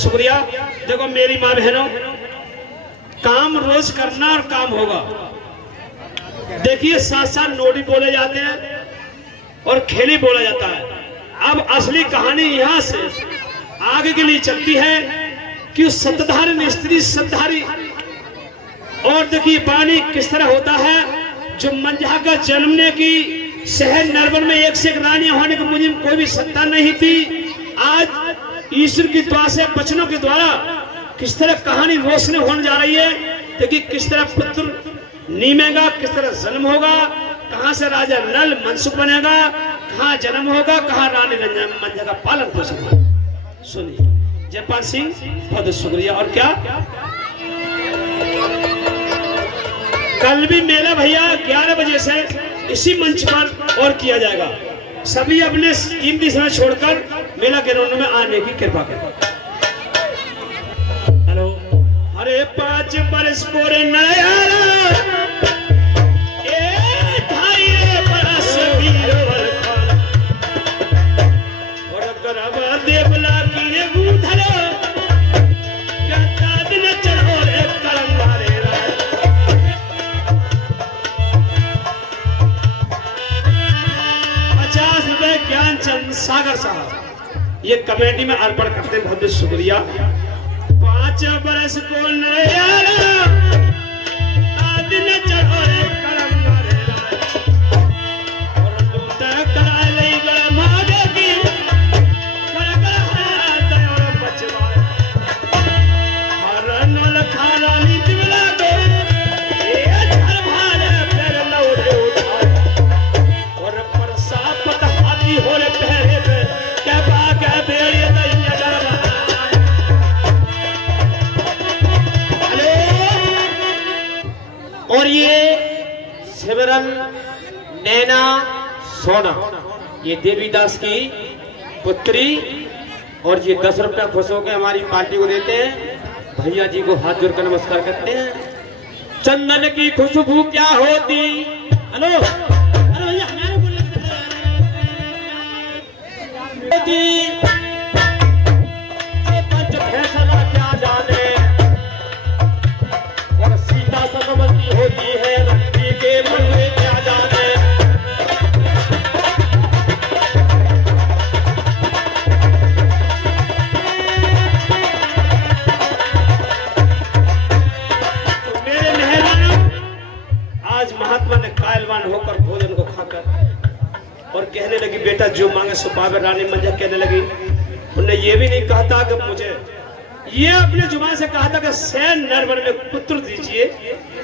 शुक्रिया। देखो मेरी माँ बहनों, काम रोज करना और काम होगा। देखिए साथ साथ नोडी बोले जाते हैं और खेली बोला जाता है। अब असली कहानी यहाँ से आगे के लिए चलती है कि उस सत्ताधारी ने स्त्री सत्ताधारी, और देखिए पानी किस तरह होता है जो मंझा का जन्मने की शहर नरवर में एक से एक रानी होने की मुझे कोई भी सत्ता नहीं थी। आज ईश्वर की दुआ से बचनों के द्वारा किस तरह कहानी रोशनी होने जा रही है। देखिए किस तरह पुत्र नीमेगा, किस तरह जन्म होगा, कहां से राजा नल मनसुख बनेगा, कहां जन्म होगा, कहां रानी मंझा का पालन पोषण होगा। सुनिए जयपाल सिंह, बहुत शुक्रिया। और क्या कल भी मेला भैया 11 बजे से इसी मंच पर और किया जाएगा। सभी अपने कीमती समय छोड़कर मेला के रौनक में आने की कृपा करें। हेलो, अरे 5 बरस कोरे नया सागर साहब ये कमेटी में अर्पण करते हैं, बहुत शुक्रिया। 5 बरस को नया दिन चढ़ो और लूटा करा ले गए मागे की और बचवा हर नल खाना नीति मिला के ये घर भाले पैर लौटे उठाए और परसापत हाथी हो रे पहरे और ये सिमरन नैना सोना ये देवीदास की पुत्री, और ये 10 रुपया खुश होकर हमारी पार्टी को देते हैं। भैया जी को हाथ जोड़कर नमस्कार करते हैं। चंदन की खुशबू क्या होती, हेलो भैया हमारे पंच फैसला क्या जाने, और सीता सतमती होती है रंगी के मन में क्या जाने। तो मेरे मेहरानों, आज महात्मा ने कायलवान होकर भोजन को खाकर और कहने लगी बेटा जो मांगे सो पावे। रानी मंझा कहने लगी, उन्हें ये भी नहीं कहा था कि मुझे, ये अपने जुबान से कहा था कि सैन नरवर में पुत्र दीजिए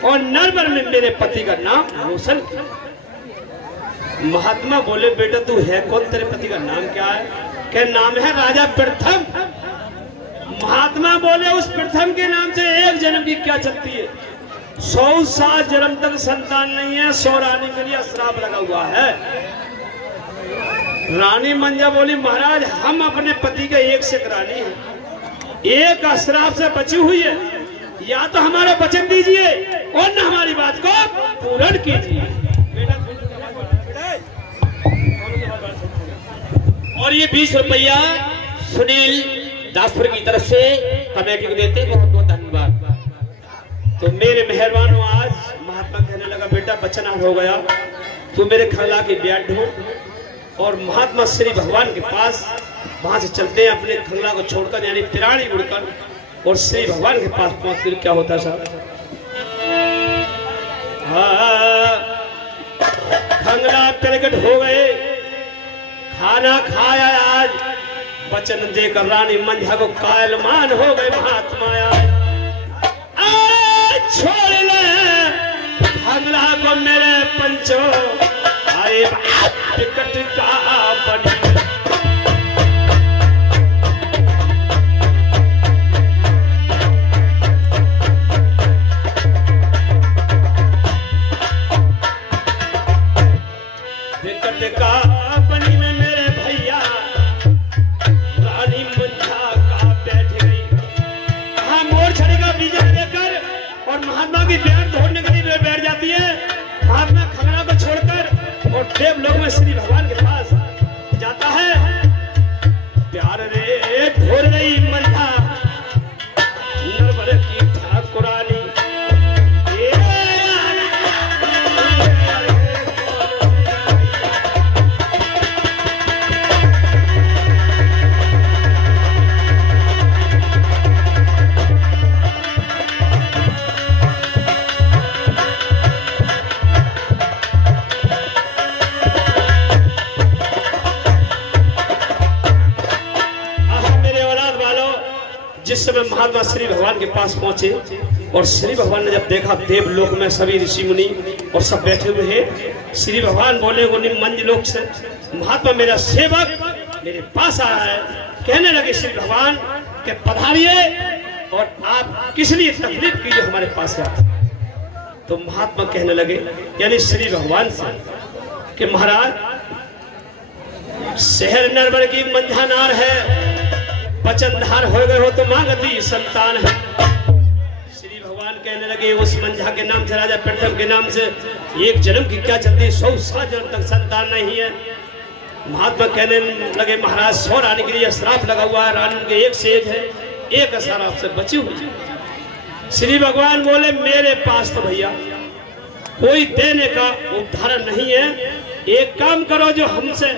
और नरवर में मेरे पति का नाम रोशन। महात्मा बोले बेटा तू है कौन, तेरे पति का नाम क्या है? क्या नाम है राजा प्रथम। महात्मा बोले उस प्रथम के नाम से एक जन्म की क्या चलती है? 107 जन्म तक संतान नहीं है, 100 रानी के लिए श्राप लगा हुआ है। रानी मंझा बोली महाराज हम अपने पति के एक से रानी हैं, एक अश्राप से बची हुई है, या तो हमारा वचन दीजिए और न हमारी बात को पूर्ण कीजिए। और ये 20 रुपया सुनील दासपुर की तरफ से कमेटी को देते हैं, बहुत बहुत धन्यवाद। तो मेरे मेहरबानों, आज महात्मा कहने लगा बेटा वचन हो गया, तू मेरे खंगला की ब्याह ढूंढ और महात्मा श्री भगवान के पास वहां से चलते हैं अपने खंगला को छोड़कर, यानी पिरानी उड़कर, और श्री भगवान के पास पहुंचकर क्या होता साहब, खंगला प्रकट हो गए, खाना खाया आज, वचन देकर रानी मंझा को कायलमान हो गए। महात्मा छोड़ ले खंगला को मेरे पंचो, आए टिकट का बनी टिकट का बनी में मेरे भैया रानी मंझा का बैठ गई। हाँ मोर छड़ेगा बीजा लेकर और महात्मा की बैठ धोने के लिए बैठ जाती है। महात्मा खंगला को छोड़कर और देव लोग में श्री भगवान के पास जाता है। प्यार रे ढोल रही मंझा जिस समय महात्मा श्री भगवान के पास पहुंचे और श्री भगवान ने जब देखा देवलोक में सभी ऋषि मुनि और सब बैठे हुए हैं, श्री भगवान बोले उन्हीं मंज लोक से, महात्मा मेरा सेवक मेरे पास आया है। कहने लगे श्री भगवान के पधारिए और आप किस लिए तकलीफ कीजिए हमारे पास आते। तो महात्मा कहने लगे यानी श्री भगवान से कि महाराज शहर नरवर की मंझा नार है, वचनधार हो गए हो तो मांगती संतान है। श्री भगवान कहने लगे उस मंझा के नाम से, राजा प्रथम के नाम से एक जन्म की क्या चलती, 100 जन्म तक संतान नहीं है। महात्मा कहने लगे महाराज 100 रानी के लिए श्राप लगा हुआ है, रानी के एक से एक है, एक श्राप से बची हुई। श्री भगवान बोले मेरे पास तो भैया कोई देने का उदाहरण नहीं है, एक काम करो जो हमसे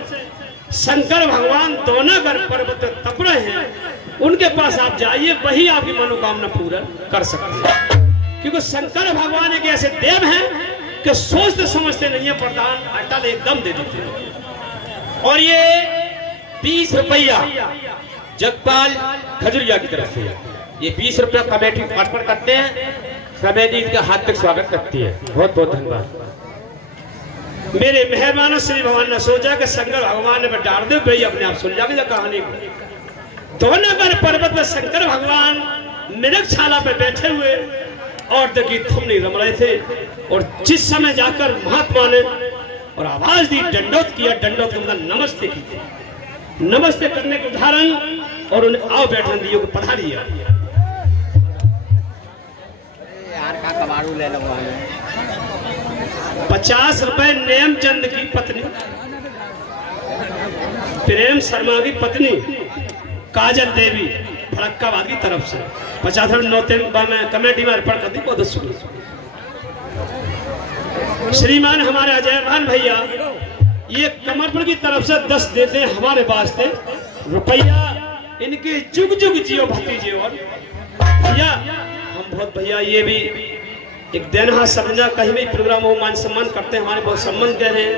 शंकर भगवान दोनागर पर्वत तप रहे हैं उनके पास आप जाइए, वही आपकी मनोकामना पूरा कर सकते हैं। क्योंकि शंकर भगवान एक ऐसे देव हैं कि सोचते समझते नहीं है, प्रदान अटल एकदम दे देते हैं। और ये 20 रुपया जगपाल खजुरिया की तरफ से, ये 20 रुपया कमेटी अर्पण करते हैं, कमेटी इनका हार्दिक स्वागत करती है। बहुत बहुत धन्यवाद। मेरे मेहरबान श्री भगवान ने सोचा कि शंकर भगवान ने डाल दे भाई, अपने आप सुन जाएगा कहानी को। दोनागर पर्वत में शंकर भगवान मृगशाला पे बैठे हुए और देखिए थुमनी रम रहे थे, और जिस समय जाकर महात्मा ने और आवाज दी, दंडोत किया, दंडोत के मतलब नमस्ते की, नमस्ते करने के उदाहरण, और उन्हें आओ बैठन दियो को पधारिया। 50 रुपए नेमचंद की पत्नी प्रेम शर्मा की पत्नी काजल देवी फरक्काबाद की तरफ से 50 रुपए नौते में कमेटी में अर्पण कर दी। बहुत श्रीमान हमारे अजय भान भैया ये कमरपुर की तरफ से 10 देते हैं हमारे वास्ते रुपया, इनके जुग जुग जियो भतीजे। और भैया हम बहुत भैया ये भी एक दिन हाथ समझना, कहीं भी प्रोग्राम हो मान सम्मान करते हैं, हमारे बहुत सम्मान कह रहे हैं।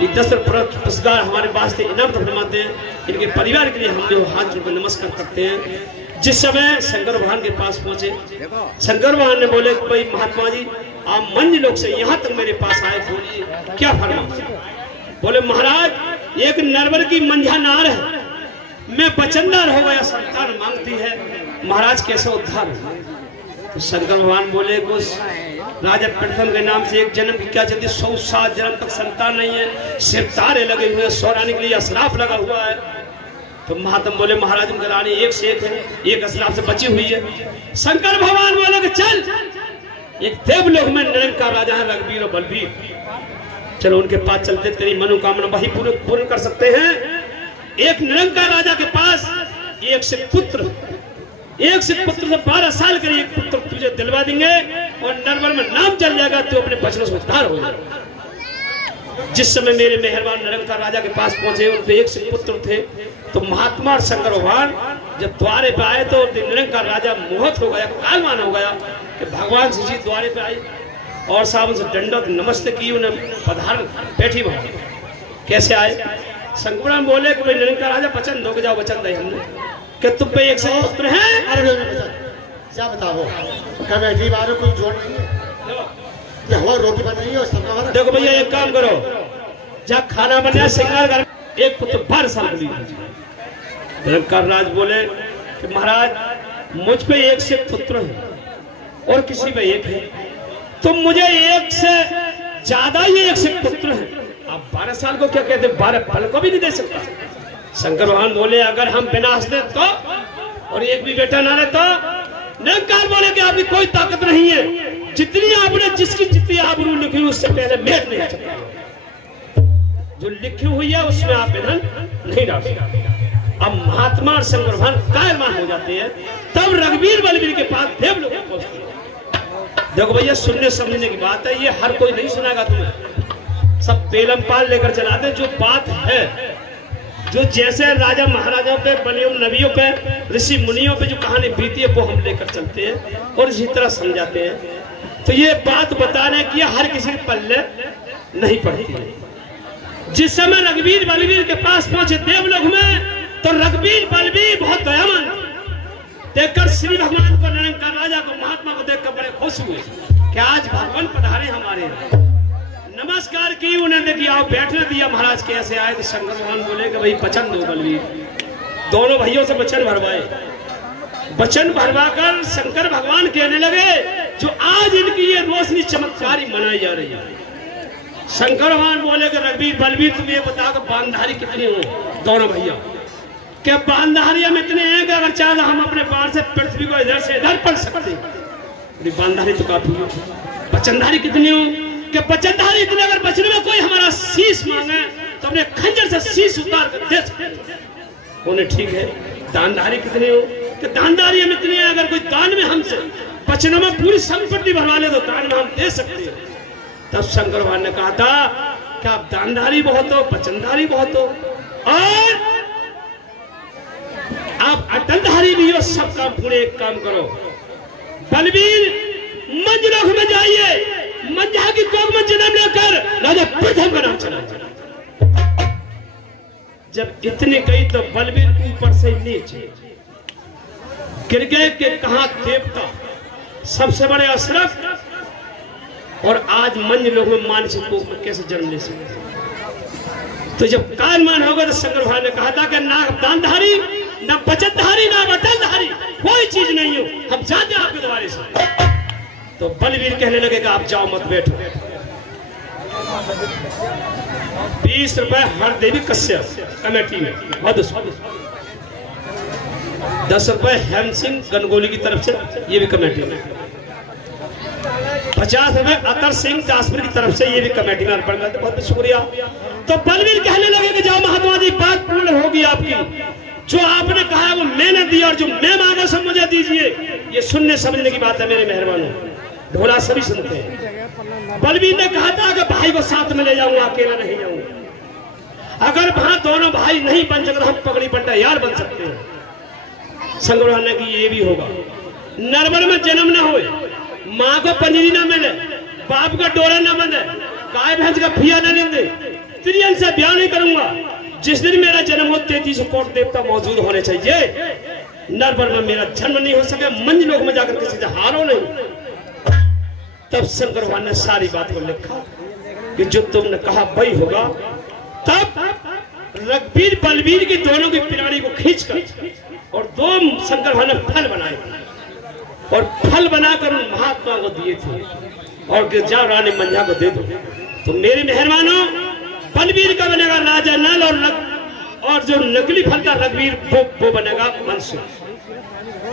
ये 10 पुरस्कार हमारे वास्ते इनाम तो फरमाते हैं, इनके परिवार के लिए हम जो हाथ जोड़ नमस्कार करते हैं। जिस समय शंकर भगवान के पास पहुंचे, शंकर भगवान ने बोले भाई महात्मा जी आप मंज लोक से यहाँ तक मेरे पास आए, बोलिए क्या फरमा। बोले महाराज एक नरवर की मंझा नार है, मैं वचनदार हो गया, संतान मांगती है, महाराज कैसे उद्धार। तो शंकर भगवान बोले कुछ राजा प्रथम के नाम से एक जन्म की क्या चलती, 107 जन्म तक संतान नहीं है, सिर तारे लगे हुए हैं, 100 रानी के लिए श्राप लगा हुआ है। तो महात्मा बोले महाराज उनकी रानी एक से एक है, एक श्राप से बची हुई है। शंकर भगवान बोले कि चल एक देवलोक में निरंकार राजा है रघुवीर और बलवीर, चलो उनके पास चलते, तेरी मनोकामना वही पूर्ण कर सकते हैं। एक निरंकार राजा के पास एक से पुत्र से 12 साल के लिए एक पुत्र तुझे दिलवा देंगे, और नरवर में नाम चल जाएगा तो अपने बचनों से उद्धार हो जाएगा। जिस समय मेरे मेहरबान निरंकार राजा के पास पहुंचे, उनके एक से पुत्र थे। तो महात्मा और शंकर भगवान जब द्वारे पे आए तो निरंकार राजा मोहित हो गया, कालवान हो गया कि भगवान से जी द्वारे पे आई, और साहब उनसे दंडक नमस्ते की, उन्हें पधार बैठी वहां। कैसे आए शंकर भगवान बोले कि भाई निरंकार राजा वचन दो, जाओ वचन दे हमने कि तुम पे एक से पुत्र है। अरे क्या बताओ कमेटी वालों कोई जोड़ नहीं है, हुआ रोटी बन रही है और देखो भैया एक काम करो, जहाँ खाना बन जाए सिंगार घर, एक पुत्र 12 साल के लिए। निरंकार राज बोले कि महाराज मुझ पे एक से पुत्र है और किसी पे एक है, तुम मुझे एक से ज्यादा ही एक से पुत्र है, आप 12 साल को क्या कहते, 12 फल को भी नहीं दे सकता। शंकर भगवान बोले अगर हम विनाश दे तो, और एक भी बेटा ना रहे तो। निरंकार बोले कि आपकी कोई ताकत नहीं है, जितनी आपने जिसकी जितनी आबरू लिखी उससे पहले मेट नहीं सकता, जो लिखी हुई है उसमें आप विधान नहीं डाल सकते। अब महात्मा और शंकर भगवान कायरमान हो जाते हैं, तब रघुवीर बलवीर के पास देवलोक पहुंचते हैं। देखो भैया सुनने समझने की बात है, ये हर कोई नहीं सुनाएगा तुम्हें, सब बेलम पाल लेकर चलाते। जो बात है, जो जैसे राजा महाराजाओं पे, बलियों नबियों पे, ऋषि मुनियों पे जो कहानी बीती है वो हम लेकर चलते हैं और इसी तरह समझाते हैं। तो ये बात बताने की हर किसी के पल्ले नहीं पड़ती है। जिस समय रघुवीर बलवीर के पास पहुंचे देवलोक में, तो रघुवीर बलवीर बहुत दयावान, देखकर श्री भगवान को, निरंकार राजा को, महात्मा को देखकर बड़े खुश हुए कि आज भगवान पधारे हमारे यहाँ। नमस्कार की, उन्हें देखिए आप बैठने दिया। महाराज कैसे आए? तो शंकर भगवान बोले कि भाई वचन दो बलवीर। दोनों भाइयों से वचन भरवाए। वचन भरवाकर शंकर भगवान कहने लगे जो आज इनकी ये रोशनी चमत्कारी मनाई जा रही है। शंकर भगवान बोले कि रघुवीर बलवीर तुम ये बताओ कि बांधारी कितनी हो? दोनों भैया क्या बांधारी हम इतने हैं कि अगर चाहे हम अपने बाण से पृथ्वी को इधर से इधर पड़ सकते हैं। बांधारी तो काफी हो। वचनधारी कितनी हो? कि वचनधारी इतने, अगर बचने में कोई हमारा शीश मांगे तो अपने खंजर से शीश उतार कर दे सकते। उन्हें ठीक है। दानधारी कितने हो? कि दानधारी हम इतने हैं, अगर कोई दान में हमसे बचनों में पूरी संपत्ति भरवा ले तो दान में हम दे सकते हैं। तब शंकर भगवान ने कहा था कि आप दानधारी बहुत हो, वचनधारी बहुत हो, और आप अटलधारी भी हो। सब काम पूरे। एक काम करो बलवीर, मंजलोक में जाइए, मंजा की कोख में जन्म लेकर राजा प्रथम का नाम चला। जब इतने कही तो बलवीर ऊपर से नीचे गिर गए कि कहा देवता, सबसे बड़े अशरफ, और आज मंज लोग में मानसिक कोख में कैसे जन्म ले सकते? तो जब कायमान होगा तो शंकर भगवान ने कहा था कि ना दानधारी, ना बचतधारी, ना वचनधारी, कोई चीज नहीं हो, हम जाते हैं आपके द्वारे से। तो बलवीर कहने लगे कि आप जाओ मत बैठो। 20 रुपए हर देवी कश्यप कमेटी में, 10 रुपए हेम सिंह गनगोली की तरफ से, ये भी कमेटी में, 50 रुपए अतर सिंह दासपुर की तरफ से, ये भी कमेटी में अर्पण करते। बहुत बहुत शुक्रिया। तो बलवीर कहने लगे कि जाओ महात्मा जी, बात पूर्ण होगी आपकी। जो आपने कहा वो मैंने दिया और जो मैं मांगा सब मुझे दीजिए। ये सुनने समझने की बात है मेरे मेहरबानों, ढोला सभी सुनते हैं। बलवीर ने कहा था कि भाई को साथ में ले जाऊंगा, अकेला नहीं जाऊंगा। अगर वहां दोनों भाई नहीं बन सकते हम पगड़ी बंटा यार बन सकते हैं। शंकर भगवान ने कि ये भी होगा। नरवर में जन्म ना हो, माँ को पंजरी ना मिले, बाप का डोरा ना बंधे, गाय भैंस का फिया ना दे, स्त्रियों से ब्याह नहीं करूंगा। जिस दिन मेरा जन्म हो 33 कोट देवता मौजूद होने चाहिए। नरवर में मेरा जन्म नहीं हो सके, मंज लोक में जाकर किसी से हारो नहीं। तब शंकर भगवान ने सारी बात को लिखा कि जो तुमने कहा वही होगा। तब रघुवीर बलवीर की दोनों की पिरानी को खींचकर और दो शंकर भगवान ने फल बनाए और फल बनाकर उन महात्मा को दिए थे और कि जाओ रानी मंझा को दे दो। तो मेरे मेहरबानों, बलवीर का बनेगा राजा नल और जो नकली फल का रघुवीर वो बनेगा मंसूर।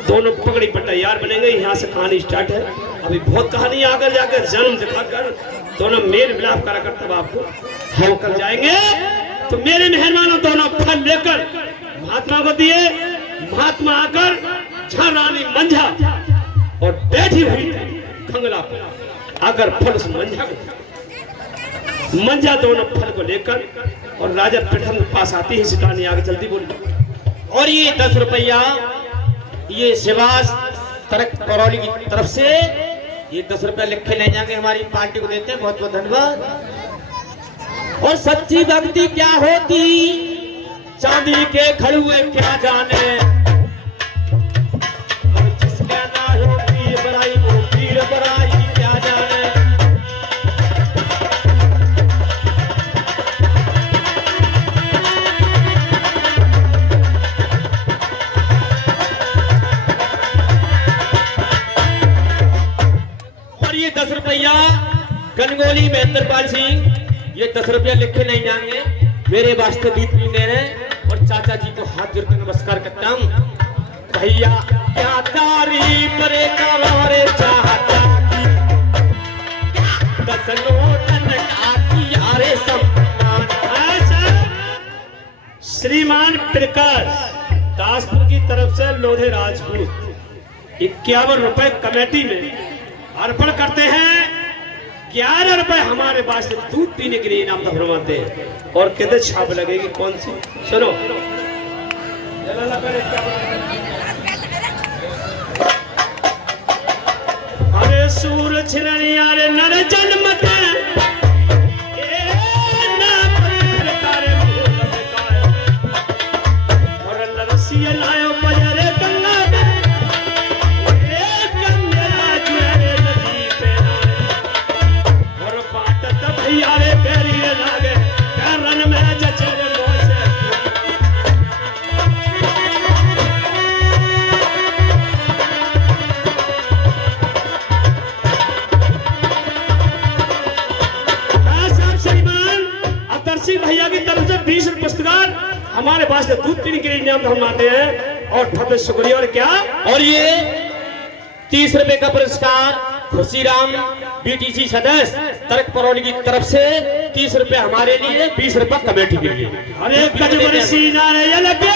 दोनों पगड़ी पर तैयार बनेंगे। यहाँ से कहानी स्टार्ट है। अभी बहुत कहानी आकर जाकर जन्म दिखाकर दोनों मेल मिलाप करा कर तब आपको हम कर जाएंगे। तो मेरे मेहरबानों, दोनों फल लेकर महात्मा को दिए। महात्मा आकर जहाँ रानी मंझा और बैठी हुई खंगला पर आकर फल उस मंझा को, मंझा दोनों फल को लेकर और राजा प्रथम के पास आती है। सिकानी आगे चलती बोली, और ये 10 रुपया ये शिवास तरक करौली की तरफ से ये 10 रुपया लिखे ले जाएंगे, हमारी पार्टी को देते हैं। बहुत बहुत धन्यवाद। और सच्ची भक्ति क्या होती चांदी के खड़ुए क्या जाने, और जिसका ना हो पीर बड़ाई वो पीर बड़ाई क्या जाने। और ये 10 रुपया गनगोली महेंद्रपाल सिंह, ये 10 रुपया लिखे नहीं जाएंगे, मेरे वास्ते दूध पीने रहे। और चाचा जी को हाथ जोड़कर नमस्कार करता हूँ। भैया क्या तारीफ रे कवारे चाहता की 10 लोटन की यारे सम्मान। श्रीमान प्रकाश दासपुर की तरफ से लोधे राजपूत 51 रुपए कमेटी में अर्पण करते हैं। 11 रुपए हमारे वास्ते दूध पीने के लिए इनाम फरमाते हैं। और कहते छाप लगेगी कौन सी, सुनो। अरे सूर छिरनी अरे नर जन्मते और लरसिया लायो बजरे गंगा में हमारे पास दूध पीने के लिए नियम हम आते हैं और भव्य शुक्रिया। और क्या, और ये 30 रुपए का पुरस्कार खुशीराम बीटीसी सदस्य तर्क परौनी की तरफ से 30 रुपए हमारे लिए, 20 रुपए कमेटी के लिए। अरे कजबर सीना रे ये लगे